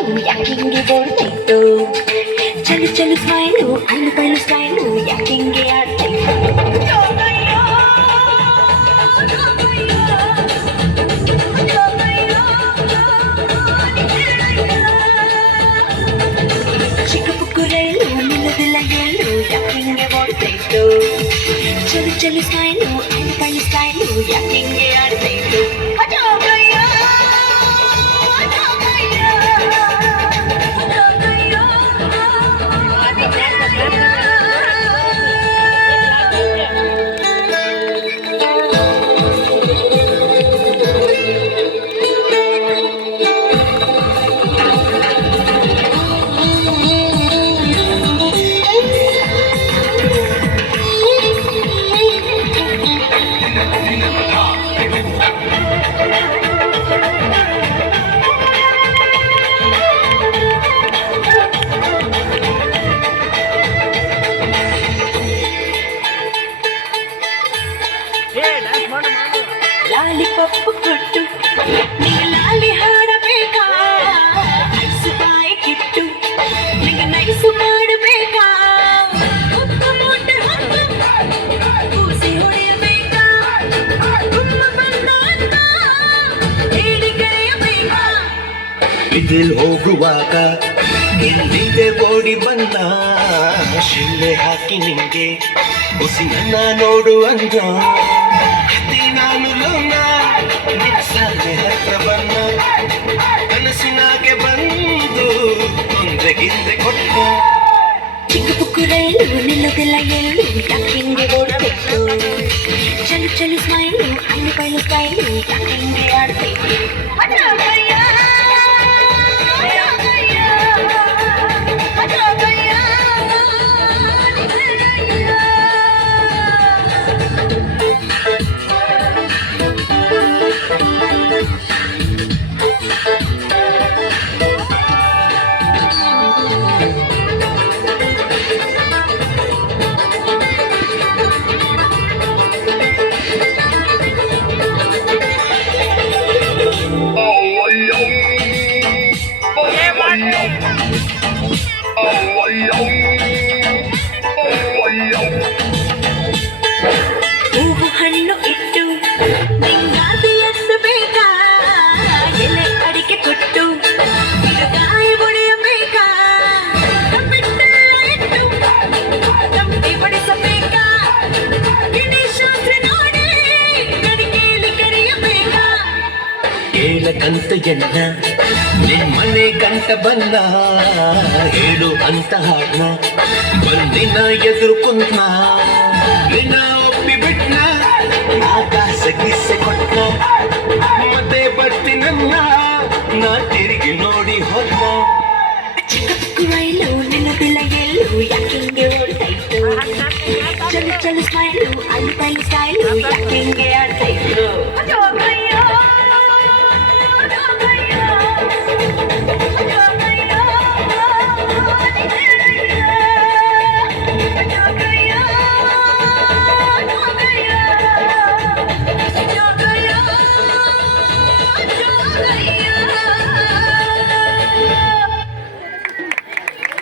smile ಯಾಕಿಂಗೆ ಓಡ್ತೈತು ಚಲು ಚಲು smile ಅಲ್ಲು ಬಯಲು ಸ್ಮೈಲು ಯಾಕಿಂಗೆ ಆಡ್ತೈತು ಚಿಕ್ಕ ಪುಕ್ಕು ರೈಲು ನಿಲ್ಲದಿಲ್ಲ ಗೆಲ್ಲು ಯಾಕಿಂಗೆ ಓಡ್ತೈತು ಚಲು ಚಲು ಸ್ಮೈಲು ಅಲ್ಲು ಬಯಲು ಸ್ಮೈಲು ಯಾಕಿಂಗೆ ಆಡ್ತೈತು ಲಾಲಿಪಾಪ್ ಕೊಟ್ಟು ನೀ ಲಾಲಿ ಹಾಡಬೇಕಾ ಐಸು ಬಾಯಿ ಕಿಟ್ಟು ನಿಂಗೆ ನೈಸು ಮಾಡಬೇಕಾ ಉಪ್ಪು ಮೂಟೆ ಹೊತ್ತು ಕೂಸಿ ಹೊಡೆಯಬೇಕಾ ತುಂಬ ಬಂದ ಅಂತ ಹೇಳಿ ಕರೆಯಬೇಕಾ ಬಿದಿಲ್ ಹೋಗುವಾಗ ಎಲ್ಲಿದೆ ಓಡಿ ಬಂದ ಶಿಳ್ಳೆ ಹಾಕಿ ನಿಂಗೆ ಉಸಿನನ್ನ ನೋಡು ಅಂದ ನಾನು ಲೋನ ಸಾಲೆ ಹತ್ರ ಬನ್ನ ಕನಸಿನಾಗೆ ಬಂದು ತೊಂದರೆಗಿಂದೆ ಕೊಟ್ಟ ಚಿಕ್ಕ ಪುಕ್ಕು ರೈಲು ನಿಲ್ಲದಿಲ್ಲ ಎಳ್ಳು ಯಾಕಿಂಗೆ ಓಡ್ಬೇಕು ಚಲು ಚಲು ಸ್ಮೈಲು ಅಲ್ಲು ಬಯಲು ಸ್ಮೈಲು ಯಾಕಿಂಗೆ ಆಡ್ಬೇಕು ಹೂವು ಹಣ್ಣು ಇಟ್ಟು ನಿಂಗಾಗಿ ಎತ್ತಬೇಕಾ ಎಲೆ ಅಡಿಕೆ ಕೊಟ್ಟು ಗಾಯ ಹೊಡೆಯಬೇಕಾ ತಮ್ಮಿಟ್ಟೆಲ್ಲ ಇಟ್ಟು ತಮ್ಮಿ ಬಡಿಸಬೇಕಾ ಗಿಣಿಶಾಸ್ತ್ರ ನೋಡಿ ಗಡಿಗೆಯಲ್ಲಿ ಕರೆಯಬೇಕಾ ಹೇಳಕಂತ ಎನ್ನ ನಿಮ್ಮನೆ ಕಂಟ ಬನ್ನ ಹೇಳು ಅಂತ ಹಾಡ್ನ ಬಂದಿನ ಎದುರು ಕುಂತ ನಿನ್ನ ಒಪ್ಪಿ ಬಿಟ್ನ ಆಕಾಶ ಗಿಸ್ಸೆ ಕೊಟ್ಟ ಮತ್ತೆ ಬರ್ತೀನನ್ನ ನಾ ತಿರುಗಿ ನೋಡಿ ಹೋದ ಚಿಕ್ಕ ಪುಕ್ಕು ರೈಲು ನಿಲ್ಲದಿಲ್ಲ ಎಲ್ಲು ಯಾಕಿಂಗೆ ಓಡ್ತೈತು ಚಲು ಚಲು ಸ್ಮೈಲು ಅಲ್ಲು ಬಯಲು ಸ್ಮೈಲು ಯಾಕಿಂಗೆ ಆಡ್ತೈತು